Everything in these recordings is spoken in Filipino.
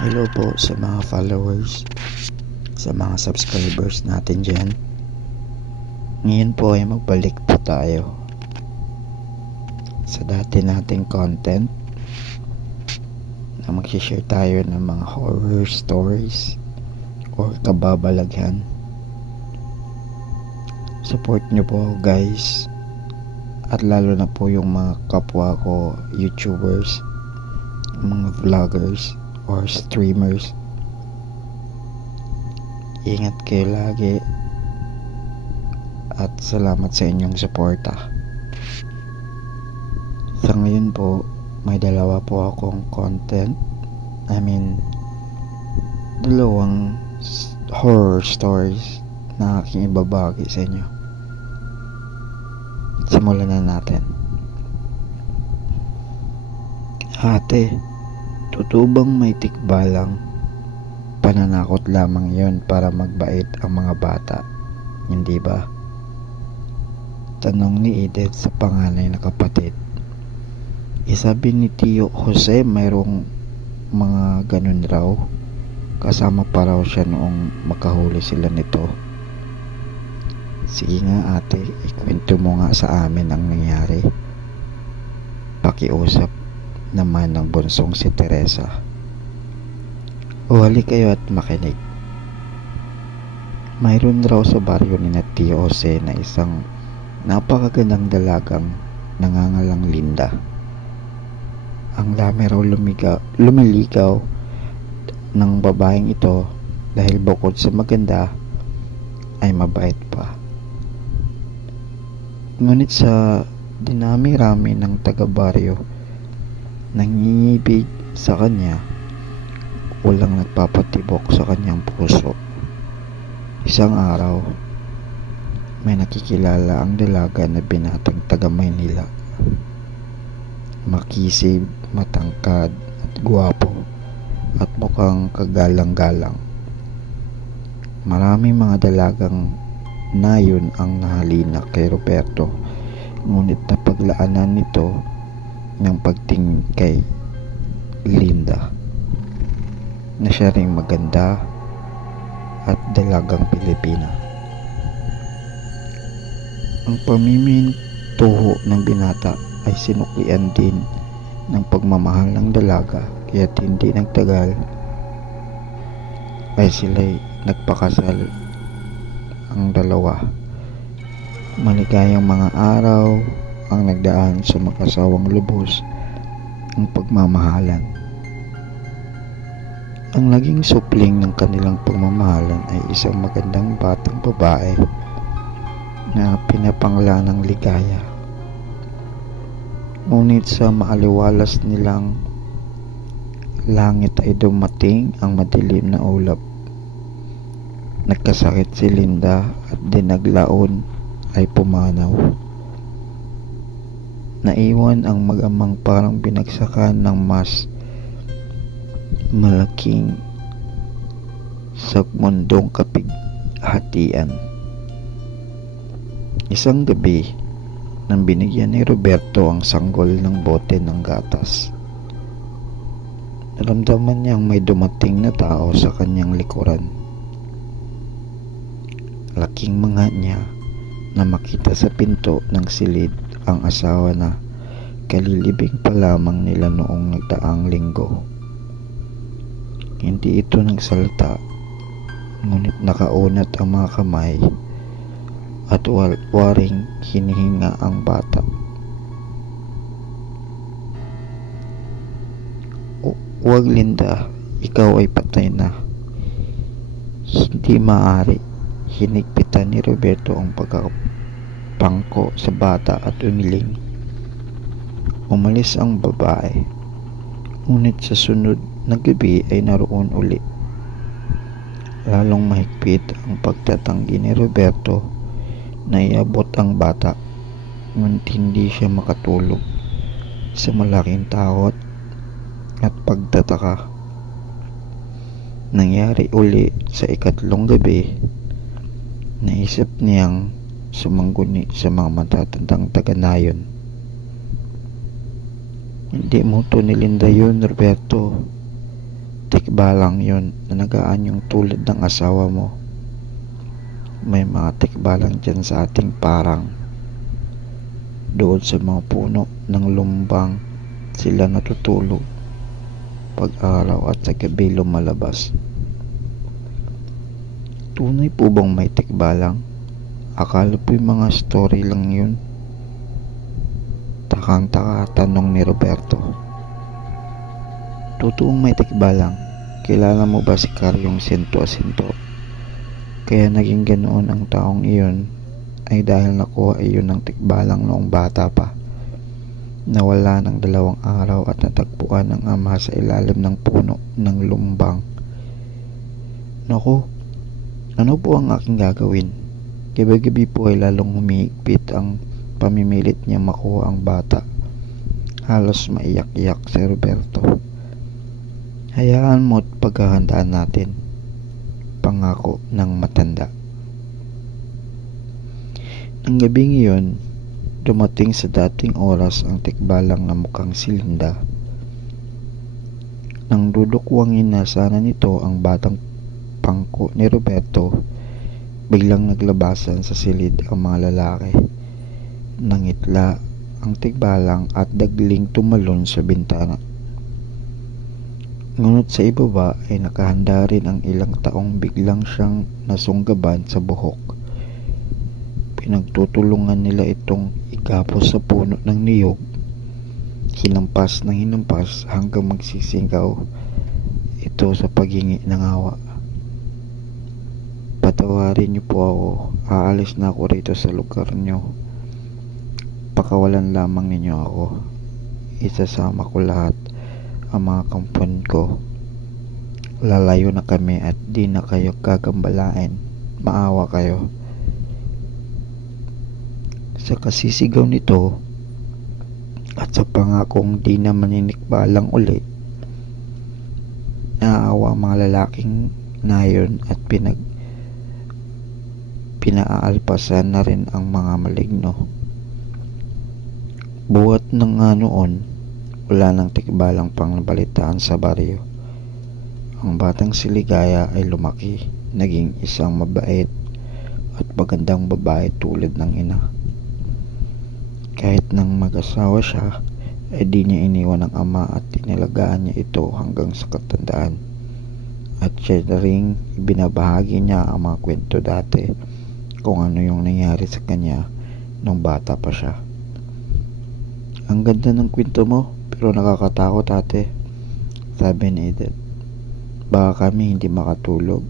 Hello po sa mga followers, sa mga subscribers natin dyan. Ngayon po ay magbalik po tayo sa dati nating content na mag-share tayo ng mga horror stories or kababalaghan. Support nyo po guys, at lalo na po yung mga kapwa ko YouTubers, mga vloggers or streamers. Ingat kayo lagi at salamat sa inyong suporta. Sa ngayon po, may dalawa po akong content. Dalawang horror stories na aking ibabagi sa inyo. Simulan na natin. Ate, totoo bang may tikbalang? Pananakot lamang yon para magbait ang mga bata, hindi ba? Tanong ni Edith sa panganay na kapatid. Isabi ni Tio Jose mayroong mga ganun raw. Kasama pa raw siya noong makahuli sila nito. Sige nga ate, ikwento mo nga sa amin ang nangyari. Pakiusap naman ng bunsong si Teresa. O halik kayo at makinig. Mayroon raw sa baryo ni Tio Jose na isang napakagandang dalagang nangangalang Linda. Ang dami raw lumiligaw ng babaeng ito dahil bukod sa maganda ay mabait pa. Ngunit sa dinami-rami ng taga-baryo nangingibig sa kanya, walang nagpapatibok sa kanyang puso. Isang araw, may nakikilala ang dalaga na binatang taga Maynila. Makisig, matangkad at guwapo at mukhang kagalang-galang. Maraming mga dalagang nayon ang nahalina kay Roberto, ngunit napaglaanan nito ng pagtingin kay Linda na siya ring maganda at dalagang Pilipina. Ang pamimintuho ng binata ay sinuklian din ng pagmamahal ng dalaga, kaya't hindi nagtagal ay sila'y nagpakasal ang dalawa. Maligayang mga araw ang nagdaan sa mag-asawang lubos ang pagmamahalan. Ang naging supling ng kanilang pagmamahalan ay isang magandang batang babae na pinapangla ng ligaya. Ngunit sa maaliwalas nilang langit ay dumating ang madilim na ulap. Nagkasakit si Linda at dinaglaon ay pumanaw. Naiwan ang mag-amang parang binagsakan ng mas malaking sa mundong kapighatian. Isang gabi, nang binigyan ni Roberto ang sanggol ng bote ng gatas, naramdaman niyang may dumating na tao sa kanyang likuran. Laking mangha niya na makita sa pinto ng silid ang asawa na kalilibing pa lamang nila noong nagdaang linggo. Hindi ito nagsalita, ngunit nakaunat ang mga kamay at waring hinihinga ang bata. Huwag Linda, ikaw ay patay na. Hindi maaari. Hinigpitan ni Roberto ang pagkapangko sa bata at umiling. Umalis ang babae, ngunit sa sunod na gabi ay naroon uli. Lalong mahigpit ang pagtatanggi ni Roberto na iabot ang bata, ngunit hindi siya makatulog sa malaking takot at pagtataka. Nangyari uli sa ikatlong gabi. Naisip niyang sumangguni sa mga matatandang taga-nayon. Hindi mo to nilinda yun, Roberto. tikbalang yun na nag-aanyong tulad ng asawa mo. May mga tikbalang dyan sa ating parang. Doon sa mga puno ng lumbang sila natutulog pag araw at sa gabi lumalabas. Tunay po bang may tikbalang? Akala po yung mga story lang yun. Takang-taka tanong ni Roberto. Totoong may tikbalang. Kilala mo ba si Karyong Sinto-Sinto? Kaya naging ganoon ang taong iyon ay dahil nakuha iyon ng tikbalang noong bata pa. Nawala ng 2 araw at natagpuan ng ama sa ilalim ng puno ng lumbang. Naku, ano po ang aking gagawin? Gabi-gabi po ay lalong humihigpit ang pamimilit niya makuha ang bata. Halos maiyak-iyak si Roberto. Hayaan mo't paghahandaan natin. Pangako ng matanda. Ang gabing iyon, dumating sa dating oras ang tikbalang na mukhang si Linda. Nang dudukwangin na sana nito ang batang pangko ni Roberto, biglang naglabasan sa silid ang mga lalaki. Nangitla ang tikbalang at dagling tumalon sa bintana. Ngunit sa ibaba ay nakahanda rin ang ilang taong biglang siyang nasunggaban sa buhok. Pinagtutulungan nila itong igapos sa puno ng niyog. Hinampas ng hinampas hanggang magsisingkaw ito sa paghingi ng awa. Patawarin niyo po ako, aalis na ako rito sa lugar niyo. Pakawalan lamang ninyo ako. Isasama ko lahat ang mga kampon ko. Lalayo na kami at di na kayo gagambalain. Maawa kayo. Sa kasisigaw nito at sa pangakong di na maninikbalang uli, naawa ang mga lalaking nayon at pinaaalpasan na rin ang mga maligno. Buhat ng nga noon, wala nang tikbalang pang nabalitaan sa baryo. Ang batang si Ligaya ay lumaki, naging isang mabait at magandang babae tulad ng ina. Kahit nang mag-asawa siya, ay di niya iniwan ng ama at tinilagaan niya ito hanggang sa katandaan. At siya na ring ibinabahagi niya ang mga kwento dati kung ano yung nangyari sa kanya nung bata pa siya. Ang ganda ng kwento mo, pero nakakatakot ate, sabi ni Edith. Baka kami hindi makatulog,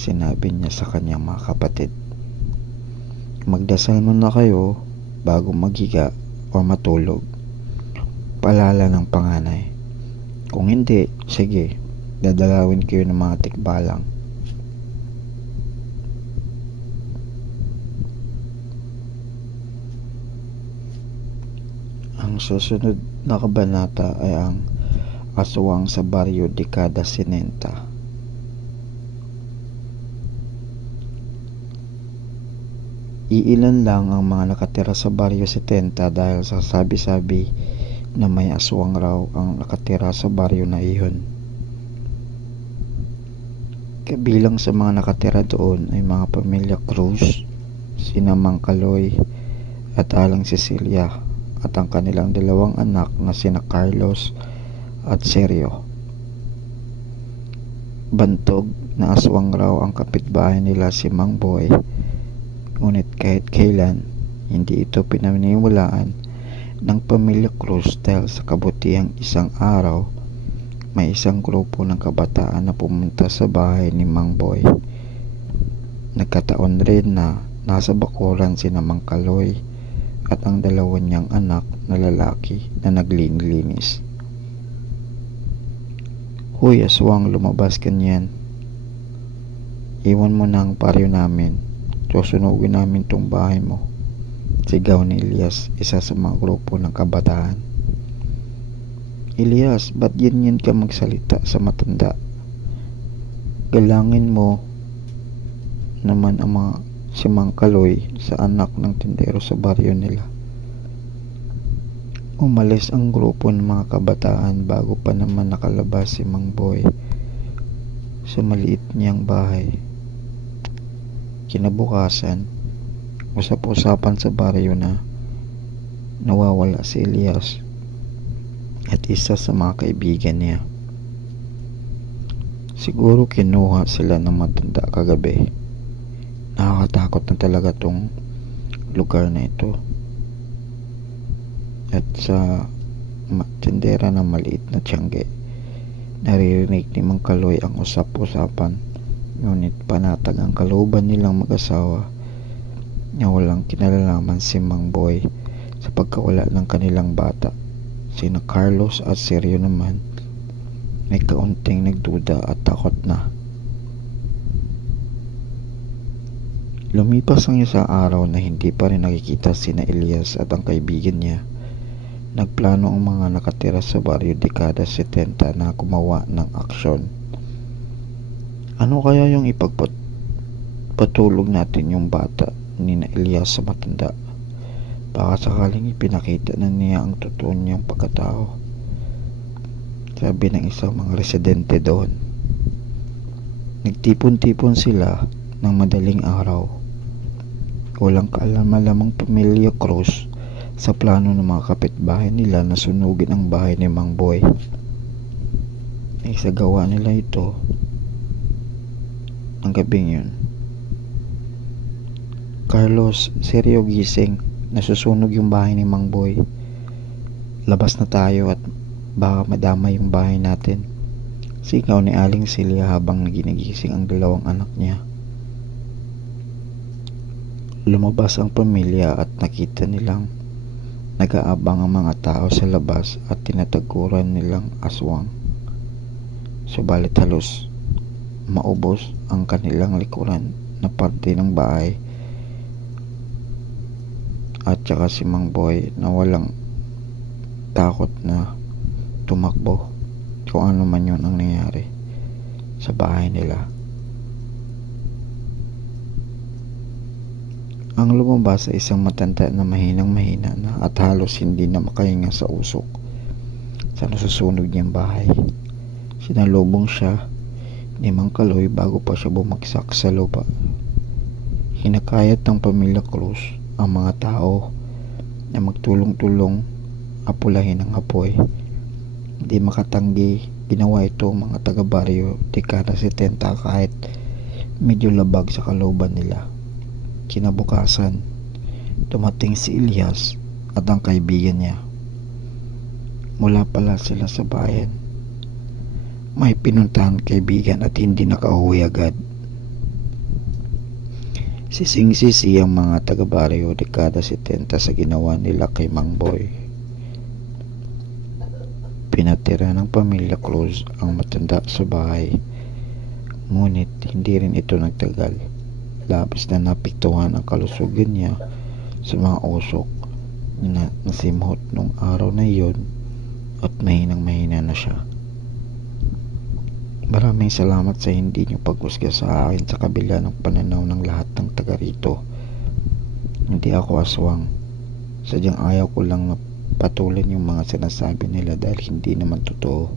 sinabi niya sa kanyang mga kapatid. Magdasal muna kayo bago maghiga o matulog, paalala ng panganay. Kung hindi, sige, dadalawin kayo ng mga tikbalang. Ang susunod na kabanata ay ang aswang sa baryo dekada 90. Iilan lang ang mga nakatira sa baryo 70 dahil sa sabi-sabi na may aswang raw ang nakatira sa baryo na iyon. Kabilang sa mga nakatira doon ay mga pamilya Cruz, sina Mang Kaloy at Aling Cecilia, at ang kanilang 2 anak na sina Carlos at Sergio. Bantog na aswang raw ang kapitbahay nila si Mang Boy, ngunit kahit kailan hindi ito pinaniniwalaan ng pamilya Cruz dahil sa kabutihang isang araw may isang grupo ng kabataan na pumunta sa bahay ni Mang Boy. Nagkataon rin na nasa bakuran sina Mang Kaloy at ang 2 niyang anak na lalaki na naglilinis. Huy aswang, lumabas ka niyan. Iwan mo na ang paryo namin. Susunugin namin tong bahay mo, sigaw ni Elias, isa sa mga grupo ng kabataan. Elias, ba't ganyan ka magsalita sa matanda? Galangin mo naman ang mga si Mang Kaloy sa anak ng tindero sa baryo nila. Umalis ang grupo ng mga kabataan bago pa naman nakalabas si Mang Boy sa maliit niyang bahay. Kinabukasan, usap-usapan sa baryo na nawawala si Elias at isa sa mga kaibigan niya. Siguro kinuha sila ng matanda kagabi. Nakakatakot na talaga tong lugar na ito. At sa tindera ng maliit na tiyangge, naririnig ni Mang Kaloy ang usap-usapan, ngunit panatag ang kalooban nilang mag-asawa na walang kinalalaman si Mang Boy sa pagkawala ng kanilang bata. Sina Carlos at Sergio naman may kaunting nagduda at takot na. Lumipas ang isang araw na hindi pa rin nakikita sina Elias at ang kaibigan niya. Nagplano ang mga nakatira sa baryo dekada 70 na gumawa ng aksyon. Ano kaya yung ipagpatulog natin yung bata ni na Elias sa matanda? Baka sakaling ipinakita na niya ang totoo niyang pagkatao, sabi ng isang mga residente doon. Nagtipon-tipon sila ng madaling araw. Walang kaalam-alamang pamilya Cruz sa plano ng mga kapitbahay nila na sunugin ang bahay ni Mang Boy. Naisagawa nila ito ang gabing yun. Carlos, Sergio, gising. Nasusunog yung bahay ni Mang Boy. Labas na tayo at baka madama yung bahay natin, sigaw ni Aling Celia habang ginigising ang dalawang anak niya. Lumabas ang pamilya at nakita nilang nag-aabang ang mga tao sa labas at tinataguran nilang aswang. Subalit halos maubos ang kanilang likuran na parte ng bahay at saka si Mang Boy na walang takot na tumakbo kung ano man yun ang nangyari sa bahay nila. Ang lumabas ay isang matanda na mahinang-mahina na at halos hindi na makahinga sa usok sa nasusunog niyang bahay. Sinalubong siya ni Mang Kaloy bago pa siya bumagsak sa lupa. Hinakayat ng pamilya Cruz ang mga tao na magtulong-tulong apulahin ang apoy. Hindi makatanggi, ginawa ito mga taga-baryo dekada 70 kahit medyo labag sa kalooban nila. Kinabukasan, dumating si Elias at ang kaibigan niya. Mula pala sila sa bayan. May pinuntahan kaibigan at hindi nakauwi agad. Sising-sisi ang mga taga-baryo dekada 70 sa ginawa nila kay Mang Boy. Pinatira ng pamilya Cruz ang matanda sa bahay, ngunit hindi rin ito nagtagal. Labis na napiktuhan ang kalusugan niya sa mga usok na nasimhot nung araw na iyon at mahinang-mahina na siya. Maraming salamat sa hindi niyo paghusga sa akin sa kabila ng pananaw ng lahat ng taga rito. Hindi ako aswang. Sadyang ayaw ko lang na patulan yung mga sinasabi nila dahil hindi naman totoo.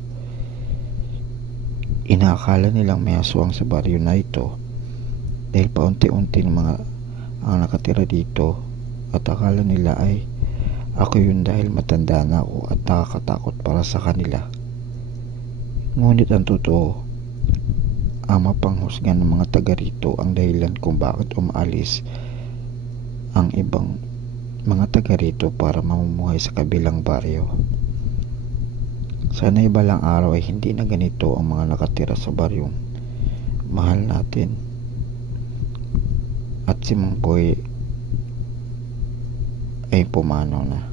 Inaakala nilang may aswang sa baryo na ito dahil paunti-unti ng mga ang nakatira dito at akala nila ay ako yun dahil matanda na ako at nakakatakot para sa kanila. Ngunit ang totoo, ang mapanghusgan ng mga taga rito ang dahilan kung bakit umaalis ang ibang mga taga rito para mamumuhay sa kabilang baryo. Sana ibalang araw ay hindi na ganito ang mga nakatira sa baryong mahal natin. At si Mang Boy ay pumanaw na.